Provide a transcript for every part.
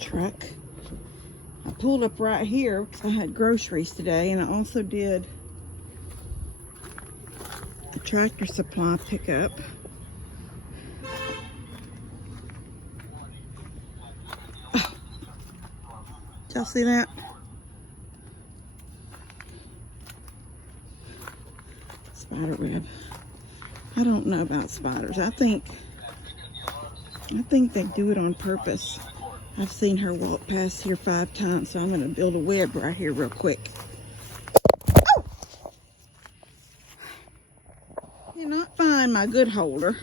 truck. I pulled up right here because I had groceries today, and I also did a Tractor Supply pickup. Oh, did y'all see that? Spider web. I don't know about spiders. I think they do it on purpose. I've seen her walk past here 5 times, so I'm going to build a web right here real quick. Oh! You're not fine, my good holder.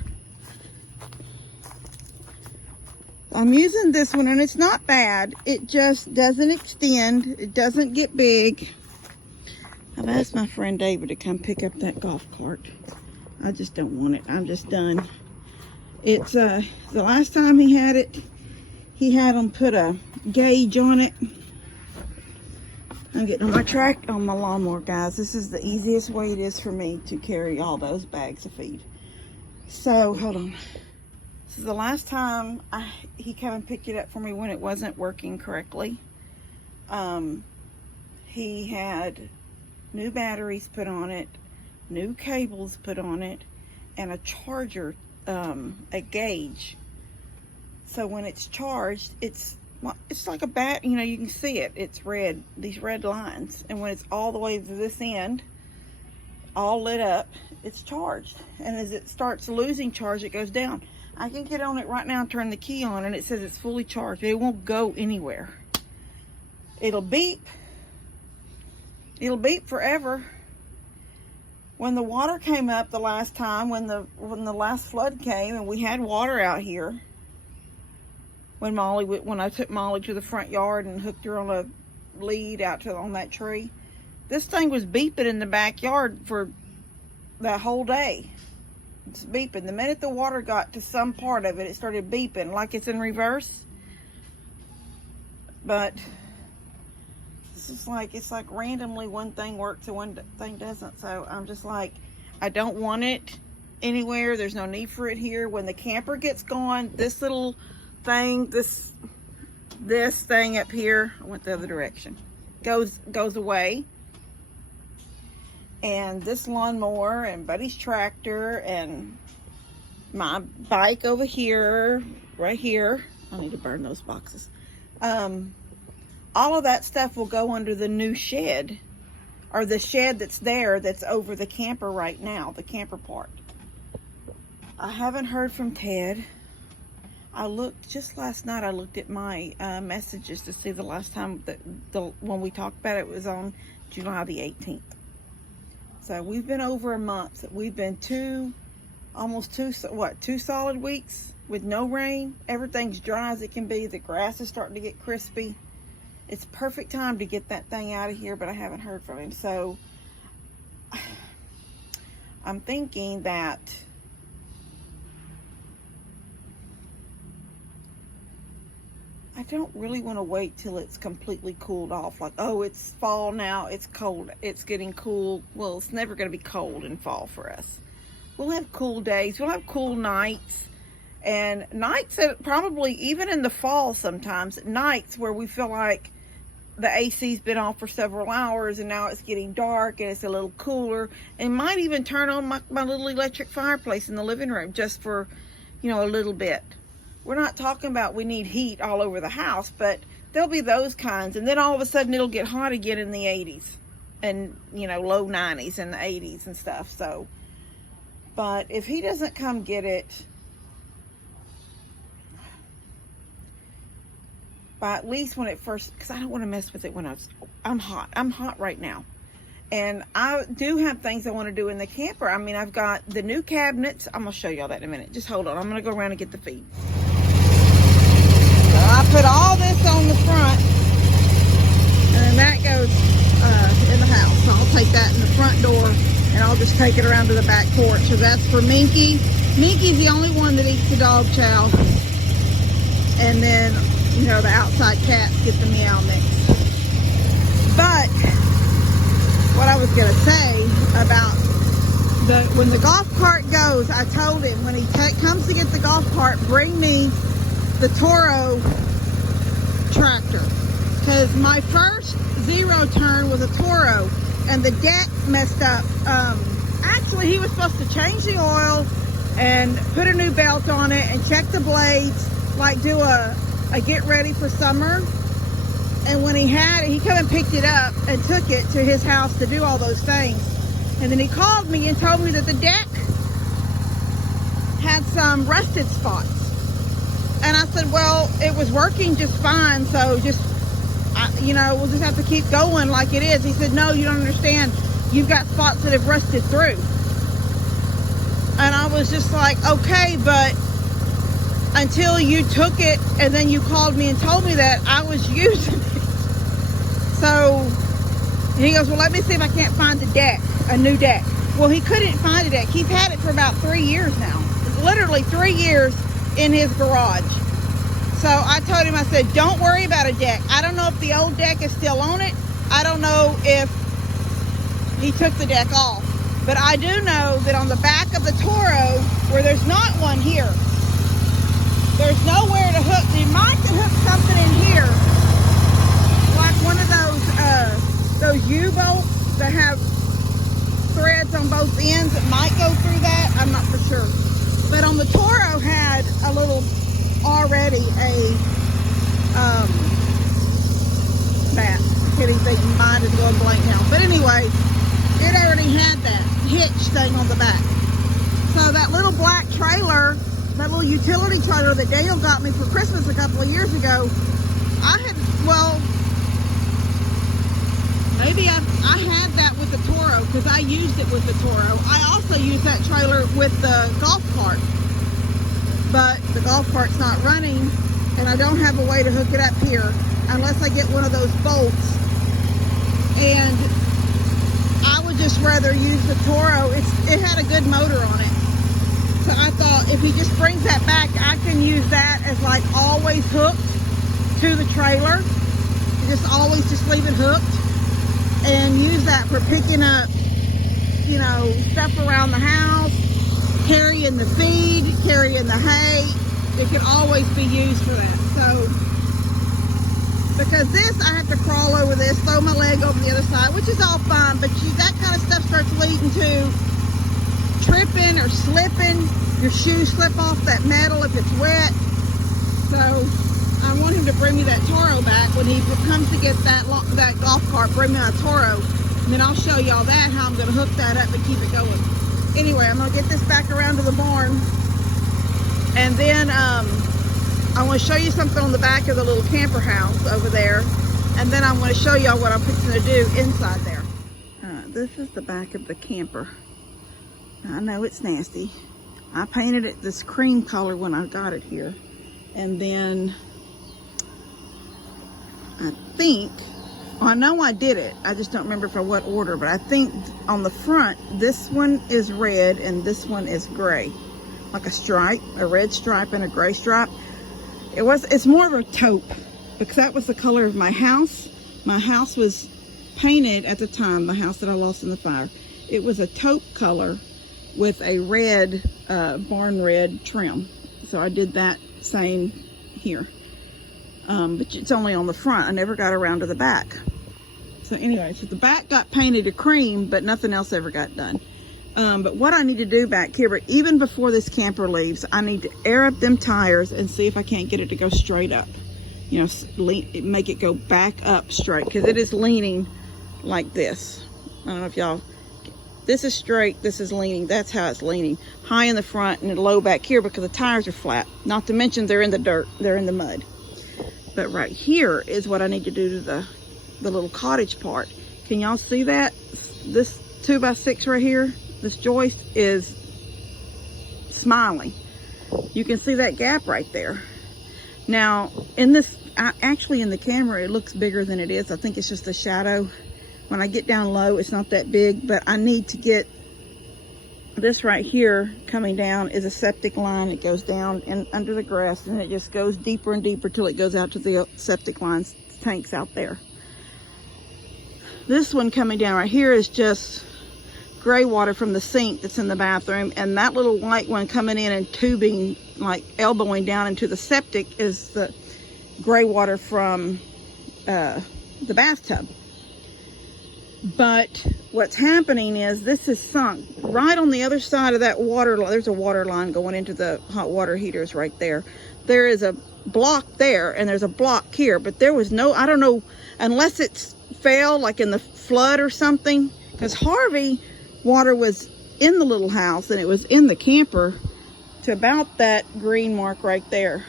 I'm using this one, and it's not bad. It just doesn't extend. It doesn't get big. I've asked my friend David to come pick up that golf cart. I just don't want it. I'm just done. It's the last time he had it, he had them put a gauge on it. I'm getting on my lawnmower, guys. This is the easiest way it is for me to carry all those bags of feed. So, hold on. This is the last time he came and picked it up for me when it wasn't working correctly. He had new batteries put on it, new cables put on it, and a charger, a gauge. So when it's charged, it's like a bat, you know, you can see it. It's red, these red lines. And when it's all the way to this end, all lit up, it's charged. And as it starts losing charge, it goes down. I can get on it right now and turn the key on, and it says it's fully charged. It won't go anywhere. It'll beep. It'll beep forever. When the water came up the last time, when the last flood came and we had water out here, when I took Molly to the front yard and hooked her on a lead out on that tree, this thing was beeping in the backyard for that whole day. It's beeping. The minute the water got to some part of it, it started beeping like it's in reverse. But it's like randomly one thing works and one thing doesn't. So I'm just like, I don't want it anywhere. There's no need for it here. When the camper gets gone, this little thing, this thing up here, I went the other direction, goes away. And this lawnmower and Buddy's tractor and my bike over here, right here, I need to burn those boxes. All of that stuff will go under the new shed, or the shed that's there that's over the camper right now, the camper part. I haven't heard from Ted. Just last night I looked at my messages to see the last time when we talked about it was on July the 18th. So we've been over a month. We've been two solid weeks with no rain. Everything's dry as it can be. The grass is starting to get crispy. It's perfect time to get that thing out of here, but I haven't heard from him. So I'm thinking that I don't really want to wait till it's completely cooled off. Like, oh, it's fall now, it's cold, it's getting cool. Well, it's never going to be cold in fall for us. We'll have cool days, we'll have cool nights. And nights that probably, even in the fall sometimes, nights where we feel like the AC's been on for several hours and now it's getting dark and it's a little cooler. And might even turn on my little electric fireplace in the living room just for, you know, a little bit. We're not talking about we need heat all over the house, but there'll be those kinds. And then all of a sudden it'll get hot again in the 80s and, you know, low 90s and the 80s and stuff. So, but if he doesn't come get it by at least when it first, because I don't want to mess with it when I'm hot right now. And I do have things I want to do in the camper. I mean, I've got the new cabinets. I'm going to show y'all that in a minute. Just hold on. I'm going to go around and get the feed. So I put all this on the front, and then that goes in the house. So I'll take that in the front door, and I'll just take it around to the back porch. So that's for Minky. Minky's the only one that eats the dog chow. And then, you know, the outside cats get the meow mix. But what I was going to say about when the golf cart goes, I told him when he comes to get the golf cart, bring me the Toro tractor, because my first zero turn was a Toro, and the deck messed up. Actually, he was supposed to change the oil and put a new belt on it and check the blades, like do a get ready for summer. And when he had it, he came and picked it up and took it to his house to do all those things. And then he called me and told me that the deck had some rusted spots. And I said, well, it was working just fine, so just, you know, we'll just have to keep going like it is. He said, no, you don't understand. You've got spots that have rusted through. And I was just like, okay, but until you took it and then you called me and told me that, I was using it. So he goes, well, let me see if I can't find the deck, a new deck. Well, he couldn't find a deck. He's had it for about 3 years now. It's literally 3 years in his garage. So I told him, I said, don't worry about a deck. I don't know if the old deck is still on it. I don't know if he took the deck off. But I do know that on the back of the Toro, where there's not one here, there's nowhere to hook. You might can hook something in here, like one of those U-bolts that have threads on both ends. It might go through that. I'm not for sure. But on the Toro had a little already that. I can't even think, mine is going blank now. But anyway, it already had that hitch thing on the back. So that little black trailer, that little utility trailer that Daniel got me for Christmas a couple of years ago, maybe I had that with the Toro because I used it with the Toro. I also used that trailer with the golf cart, but the golf cart's not running and I don't have a way to hook it up here unless I get one of those bolts. And I would just rather use the Toro. It had a good motor on it. So I thought if he just brings that back, I can use that as like always hooked to the trailer. Just always just leave it hooked and use that for picking up, you know, stuff around the house, carrying the feed, carrying the hay. It can always be used for that. So, because this, I have to crawl over this, throw my leg over the other side, which is all fine, but that kind of stuff starts leading to tripping or slipping. Your shoes slip off that metal if it's wet. So I want him to bring me that Toro back. When he comes to get that golf cart, bring me a Toro, and then I'll show y'all that, how I'm going to hook that up and keep it going. Anyway, I'm going to get this back around to the barn, and then I want to show you something on the back of the little camper house over there, and then I'm going to show y'all what I'm fixing to do inside there. This is the back of the camper. I know it's nasty. I painted it this cream color when I got it here, and then I think, well, I know I did it, I just don't remember for what order, but I think on the front, this one is red and this one is gray, like a stripe, a red stripe and a gray stripe. It's more of a taupe, because that was the color of my house. My house was painted at the time, the house that I lost in the fire. It was a taupe color with a red, barn red trim. So I did that same here. But it's only on the front. I never got around to the back. So anyway, so the back got painted a cream, but nothing else ever got done. But what I need to do back here, even before this camper leaves, I need to air up them tires and see if I can't get it to go straight up. You know, make it go back up straight, because it is leaning like this. I don't know if y'all, this is straight, this is leaning. That's how it's leaning. High in the front and low back here because the tires are flat. Not to mention they're in the dirt, they're in the mud. But right here is what I need to do to the little cottage part. Can y'all see that? This 2x6 right here, this joist is smiling. You can see that gap right there. Now, in this, actually in the camera, it looks bigger than it is. I think it's just a shadow. When I get down low, it's not that big, but I need to get this right here coming down is a septic line. It goes down and under the grass, and it just goes deeper and deeper till it goes out to the septic lines, tanks out there. This one coming down right here is just gray water from the sink that's in the bathroom, and that little white one coming in and tubing, like elbowing down into the septic, is gray water from the bathtub. But what's happening is this is sunk right on the other side of that water. There's a water line going into the hot water heaters right there. There is a block there and there's a block here, but there was no, I don't know, unless it's fell like in the flood or something, because Harvey water was in the little house and it was in the camper to about that green mark right there.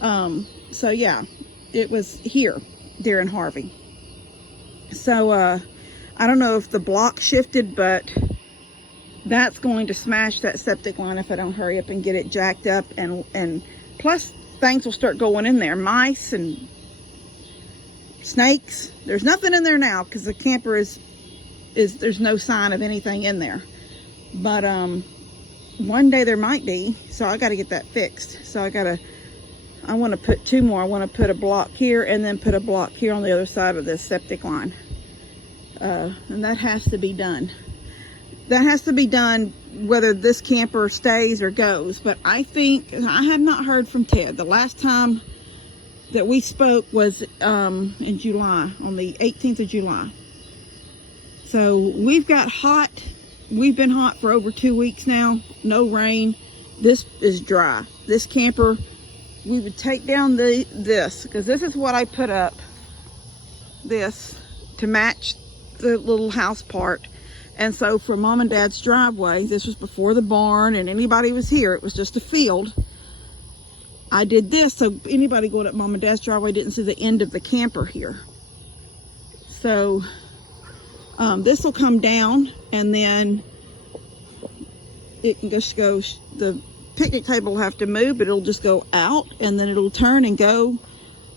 So yeah, it was here during Harvey. So I don't know if the block shifted, but that's going to smash that septic line if I don't hurry up and get it jacked up, and plus things will start going in there, mice and snakes. There's nothing in there now because the camper is there's no sign of anything in there, but one day there might be, so I got to get that fixed. So I want to put two more. I want to put a block here and then put a block here on the other side of this septic line, and that has to be done. That has to be done whether this camper stays or goes. But I think, I have not heard from Ted. The last time that we spoke was in July, on the 18th of July. So we've got hot. We've been hot for over 2 weeks now. No rain. This is dry. This camper, we would take down this, because this is what I put up, this, to match the little house part. And so for Mom and Dad's driveway, this was before the barn and anybody was here, it was just a field. I did this so anybody going up Mom and Dad's driveway didn't see the end of the camper here. So this will come down, and then it can just go, the picnic table will have to move, but it'll just go out, and then it'll turn and go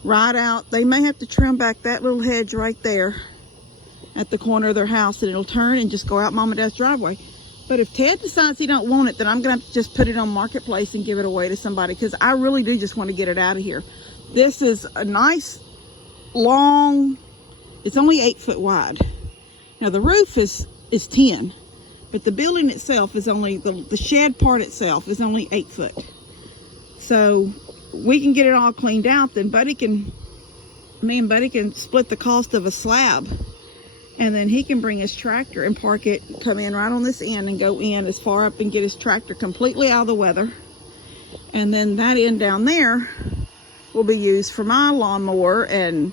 right out. They may have to trim back that little hedge right there at the corner of their house, and it'll turn and just go out Mom and Dad's driveway. But if Ted decides he don't want it, then I'm gonna have to just put it on Marketplace and give it away to somebody, because I really do just want to get it out of here. This is a nice long, it's only 8 foot wide. Now the roof is 10, but the building itself is only, the shed part itself is only 8 foot. So we can get it all cleaned out, then me and Buddy can split the cost of a slab. And then he can bring his tractor and park it, come in right on this end and go in as far up and get his tractor completely out of the weather. And then that end down there will be used for my lawnmower and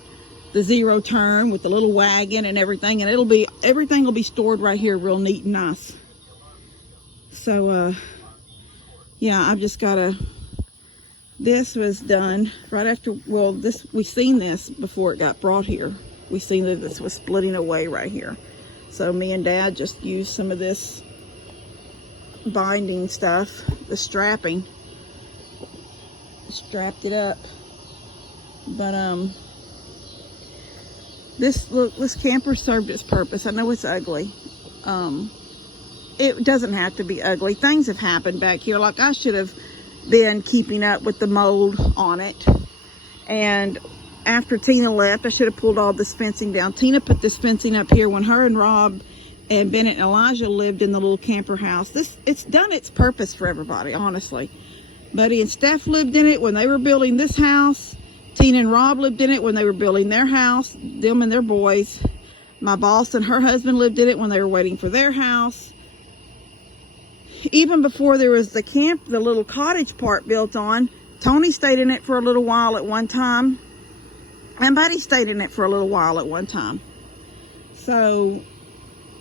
the zero turn with the little wagon and everything. And everything will be stored right here real neat and nice. So, yeah, I've just got this was done right after, well, we seen this before it got brought here. We seen that this was splitting away right here. So me and Dad just used some of this binding stuff, the strapping, strapped it up. But this camper served its purpose. I know it's ugly. It doesn't have to be ugly. Things have happened back here. Like, I should have been keeping up with the mold on it. And after Tina left, I should have pulled all this fencing down. Tina put this fencing up here when her and Rob and Bennett and Elijah lived in the little camper house. It's done its purpose for everybody, honestly. Buddy and Steph lived in it when they were building this house. Tina and Rob lived in it when they were building their house, them and their boys. My boss and her husband lived in it when they were waiting for their house. Even before there was the camp, the little cottage part built on, Tony stayed in it for a little while at one time. And Buddy stayed in it for a little while at one time. So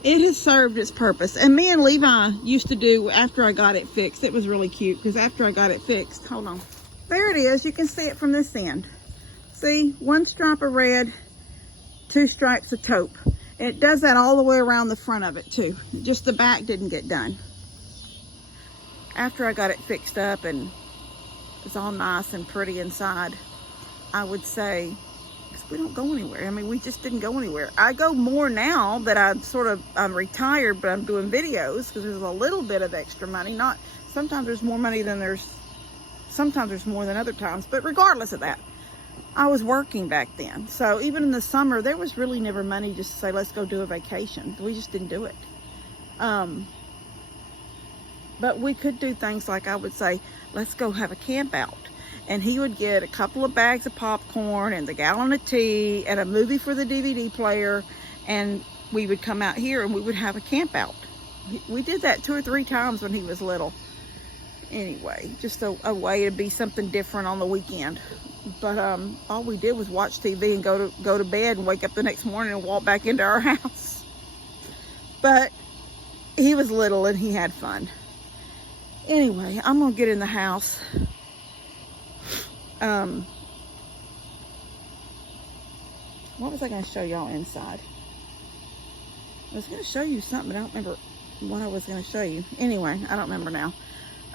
it has served its purpose. And me and Levi used to do, after I got it fixed, it was really cute, because after I got it fixed, hold on. There it is. You can see it from this end. See, 1 stripe of red, 2 stripes of taupe. And it does that all the way around the front of it too. Just the back didn't get done. After I got it fixed up and it's all nice and pretty inside, I would say, we don't go anywhere. I mean, we just didn't go anywhere. I go more now that I'm retired, but I'm doing videos, because there's a little bit of extra money. Sometimes there's more money than sometimes there's more than other times, but regardless of that, I was working back then. So even in the summer, there was really never money just to say, let's go do a vacation. We just didn't do it. But we could do things like, I would say, let's go have a camp out. And he would get a couple of bags of popcorn and the gallon of tea and a movie for the DVD player, and we would come out here and we would have a camp out. We did that 2 or 3 times when he was little. Anyway, just a way to be something different on the weekend. But all we did was watch TV and go to bed and wake up the next morning and walk back into our house. But he was little and he had fun. Anyway, I'm gonna get in the house. What was I gonna show y'all inside? I was gonna show you something, but I don't remember what I was gonna show you. Anyway, I don't remember now.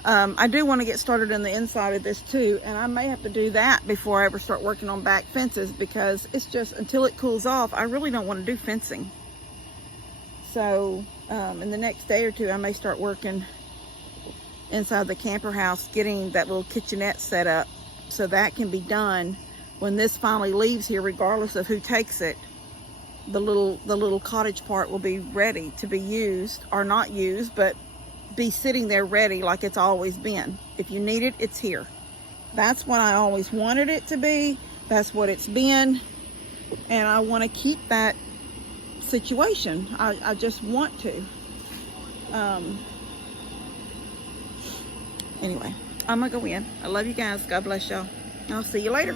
I do want to get started on the inside of this too, and I may have to do that before I ever start working on back fences, because it's just, until it cools off, I really don't want to do fencing. So in the next day or two, I may start working inside the camper house, getting that little kitchenette set up, so that can be done when this finally leaves here, regardless of who takes it. The little cottage part will be ready to be used, or not used, but be sitting there ready like it's always been. If you need it, it's here. That's what I always wanted it to be. That's what it's been, and I want to keep that situation. I just want to. Anyway, I'm gonna go in. I love you guys. God bless y'all. I'll see you later.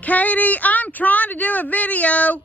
Katie, I'm trying to do a video.